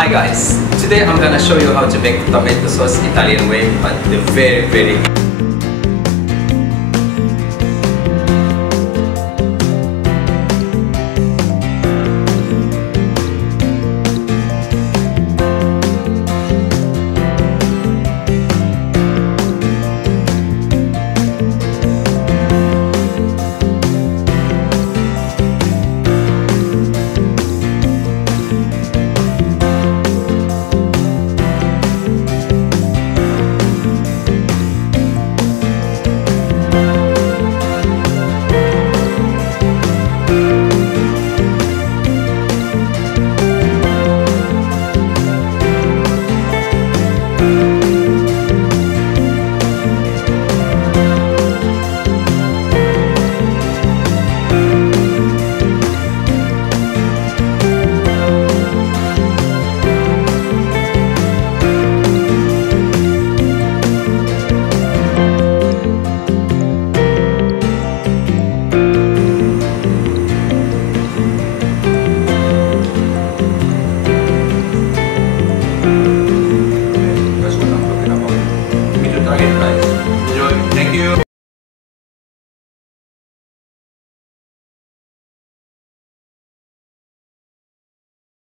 Hi guys, today I'm gonna show you how to make tomato sauce Italian way, but the very